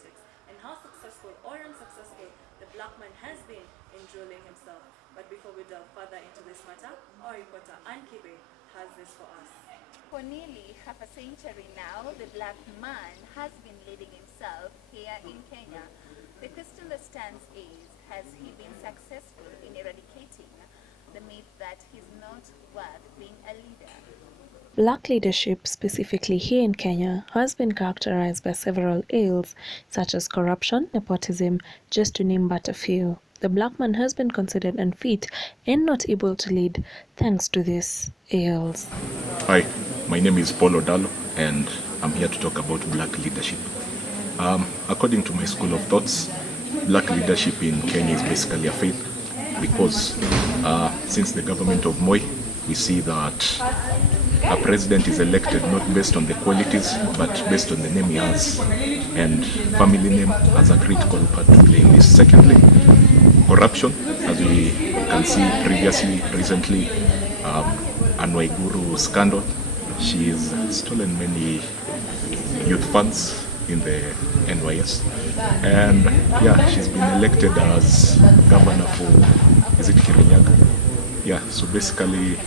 politics and how successful or unsuccessful the black man has been in drooling himself. But before we delve further into this matter, our reporter Ann Kibe has this for us. For nearly half a century now, the black man has been leading himself here in Kenya. The question that stands is, has he been successful in eradicating the myth that he's not worth being a leader? Black leadership, specifically here in Kenya, has been characterized by several ills, such as corruption, nepotism, just to name but a few. The black man has been considered unfit and not able to lead thanks to these ills. Hi, my name is Paul Odalo, and I'm here to talk about black leadership. According to my school of thoughts, black leadership in Kenya is basically a faith because since the government of Moi, we see that a president is elected not based on the qualities but based on the name he has, and family name has a critical part to play in this. Secondly, corruption, as we can see recently, Anne Waiguru scandal. She's stolen many youth funds in the NYS, and she's been elected as governor for, is it Kirinyaga? So basically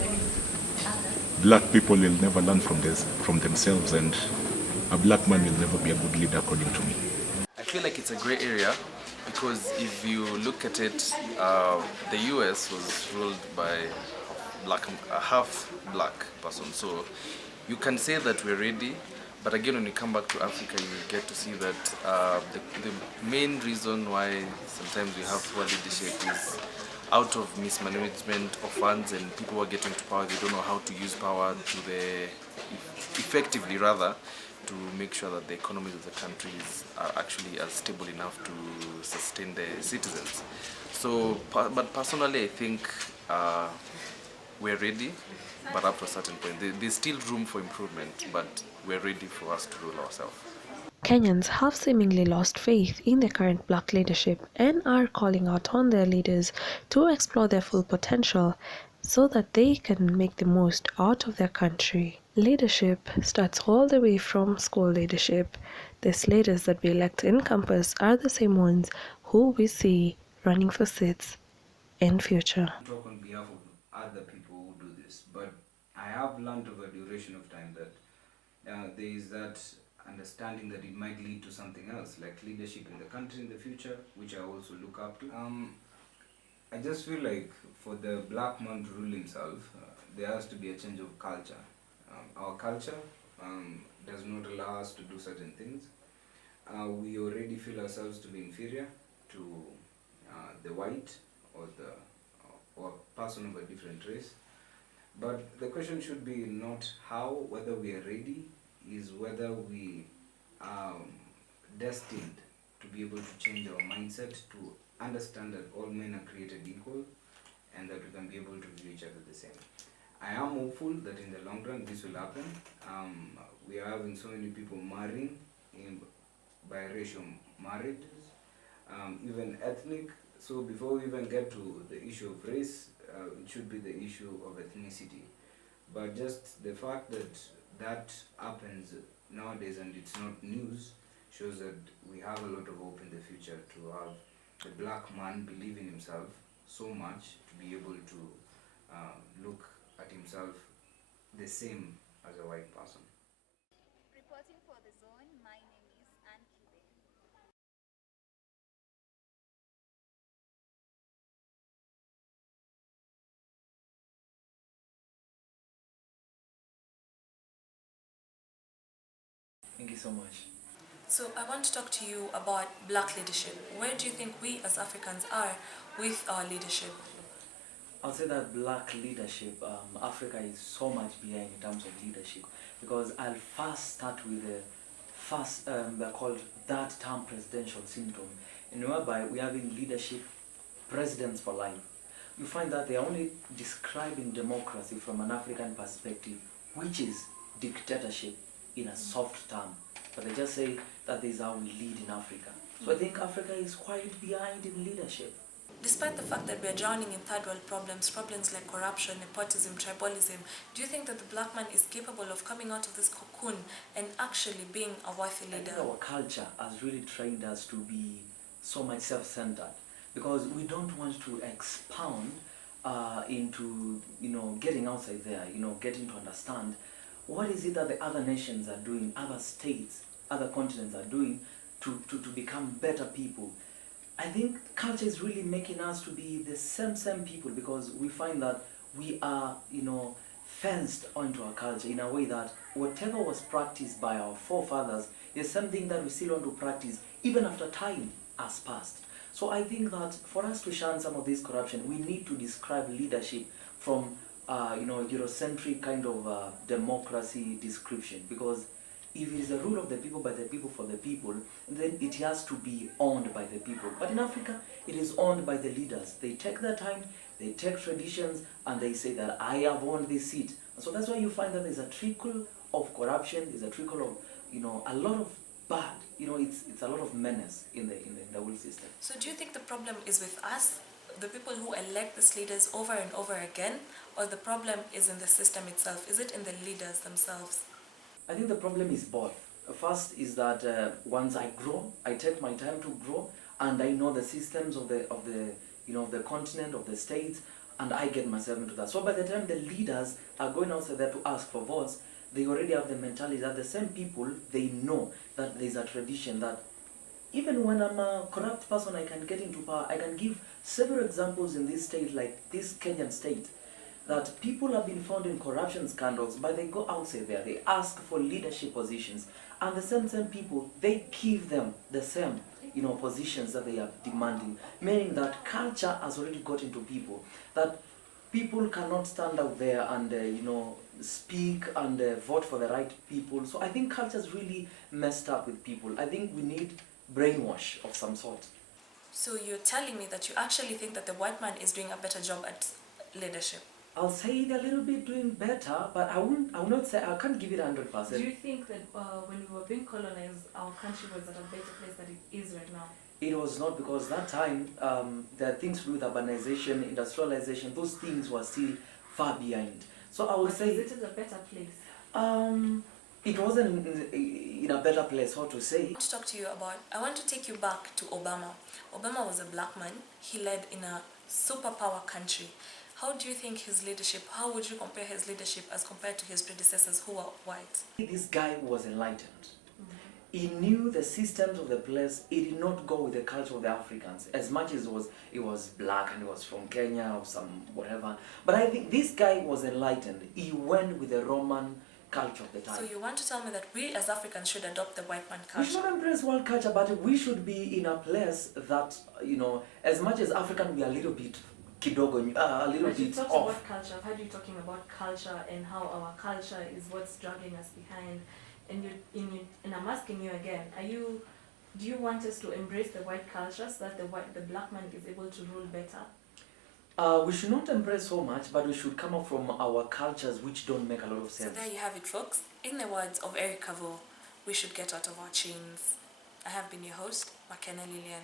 black people will never learn from themselves, and a black man will never be a good leader, according to me. I feel like it's a gray area because if you look at it, the US was ruled by a half black person. So you can say that we're ready, but again, when you come back to Africa, you get to see that the main reason why sometimes we have poor leadership is out of mismanagement of funds, and people are getting to power, they don't know how to use power effectively to make sure that the economies of the countries are actually stable enough to sustain the citizens. So, but personally, I think we're ready, but up to a certain point. There's still room for improvement, but we're ready for us to rule ourselves. Kenyans have seemingly lost faith in the current black leadership and are calling out on their leaders to explore their full potential so that they can make the most out of their country. Leadership starts all the way from school leadership. These leaders that we elect in campus are the same ones who we see running for seats in future. Talk on behalf of other people who do this, but I have learned over a duration of time that there is that understanding that it might lead to something else, like leadership in the country in the future, which I also look up to. I just feel like for the black man to rule himself, there has to be a change of culture. Our culture does not allow us to do certain things. We already feel ourselves to be inferior to the white or person of a different race. But the question should be not how, whether we are ready, is whether we are destined to be able to change our mindset to understand that all men are created equal and that we can be able to view each other the same. I am hopeful that in the long run this will happen. We are having so many people marrying in biracial marriages, even ethnic. So before we even get to the issue of race, it should be the issue of ethnicity. But just the fact that happens nowadays and it's not news shows that we have a lot of hope in the future to have the black man believe in himself so much to be able to look at himself the same as a white person. Reporting for The Zone, my name is Ann Kibe. Thank you so much. So I want to talk to you about black leadership. Where do you think we as Africans are with our leadership? I'll say that black leadership, Africa is so much behind in terms of leadership, because I'll first start with they're called that term presidential syndrome, and whereby we're having leadership presidents for life. You find that they're only describing democracy from an African perspective, which is dictatorship in a soft term, but they just say that this is how we lead in Africa. So I think Africa is quite behind in leadership. Despite the fact that we are drowning in third world problems like corruption, nepotism, tribalism, do you think that the black man is capable of coming out of this spoon and actually being a worthy I think leader? our culture has really trained us to be so much self-centered because we don't want to expound into, getting outside there, getting to understand what is it that the other nations are doing, other states, other continents are doing to become better people. I think culture is really making us to be the same people because we find that we are, fenced onto our culture in a way that whatever was practiced by our forefathers is something that we still want to practice even after time has passed. So I think that for us to shun some of this corruption, we need to describe leadership from, Eurocentric kind of democracy description because if it is a rule of the people, by the people, for the people, then it has to be owned by the people. But in Africa, it is owned by the leaders. They take their time, they take traditions, and they say that I have owned this seat. So that's why you find that there's a trickle of corruption, there's a trickle of, a lot of bad, it's a lot of menace in the whole system. So do you think the problem is with us, the people who elect these leaders over and over again, or the problem is in the system itself? Is it in the leaders themselves? I think the problem is both. First is that once I grow, I take my time to grow, and I know the systems of the continent, of the states, and I get myself into that. So by the time the leaders are going outside there to ask for votes, they already have the mentality that the same people, they know that there's a tradition that even when I'm a corrupt person, I can get into power. I can give several examples in this state, like this Kenyan state, that people have been found in corruption scandals, but they go outside there, they ask for leadership positions, and the same people, they give them the same, positions that they are demanding, meaning that culture has already got into people, that people cannot stand out there and, speak and vote for the right people. So I think culture is really messed up with people. I think we need brainwash of some sort. So you're telling me that you actually think that the white man is doing a better job at leadership? I'll say they're a little bit doing better, but I will not say, I can't give it 100%. Do you think that when we were being colonized, our country was at a better place than it is right now? It was not, because that time, there are things to do with urbanization, industrialization, those things were still far behind. So I would say... Is it a better place? It wasn't in a better place, how to say. I want to talk to you about, I want to take you back to Obama. Obama was a black man. He led in a superpower country. How do you think his leadership, how would you compare his leadership as compared to his predecessors who were white? This guy was enlightened. He knew the systems of the place. He did not go with the culture of the Africans as much as it was black and he was from Kenya or some whatever. But I think this guy was enlightened. He went with the Roman culture of the time. So you want to tell me that we as Africans should adopt the white man We culture? should embrace world culture, but we should be in a place that, as much as African, we are a little bit kidogo, a little But you bit talked off. about culture. I've heard you talking about culture and how our culture is what's dragging us behind. And I'm asking you again, do you want us to embrace the white culture so that the black man is able to rule better? We should not embrace so much, but we should come up from our cultures which don't make a lot of So sense. there you have it, folks. In the words of Eric Cavo, we should get out of our chains. I have been your host, McKenna Lillian.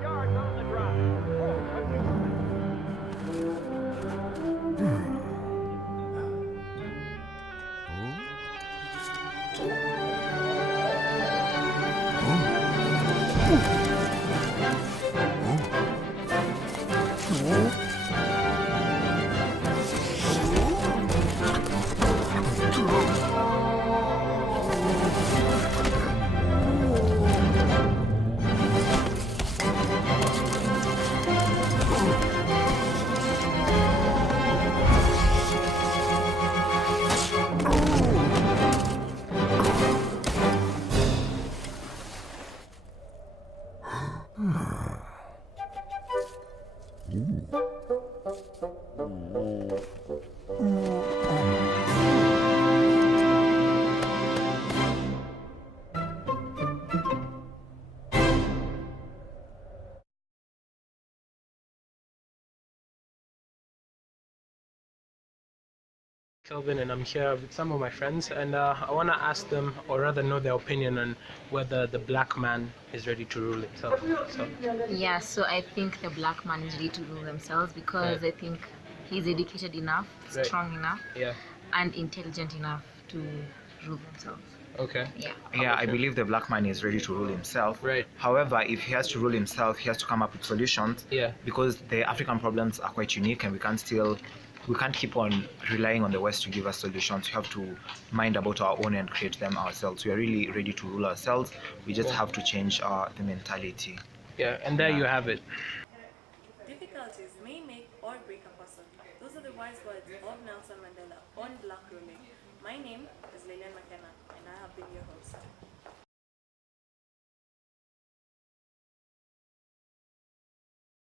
Yards on the drop. Kelvin, and I'm here with some of my friends, and I want to ask them, or rather know their opinion on whether the black man is ready to rule himself. So, Yeah, so I think the black man is ready to rule themselves because Right. I think he's educated enough, Right. strong enough, yeah, and intelligent enough to rule themselves. okay, Yeah. Yeah, I believe the black man is ready to rule himself. Right. However, if he has to rule himself, he has to come up with solutions. Yeah. Because the African problems are quite unique, and we can't keep on relying on the West to give us solutions. We have to mind about our own and create them ourselves. We are really ready to rule ourselves. We just Yeah. have to change the mentality. yeah, and there you have it. Difficulties may make or break a person. Those are the wise words of Nelson Mandela on Black Ruling. My name is Lilian McKenna, and I have been your host.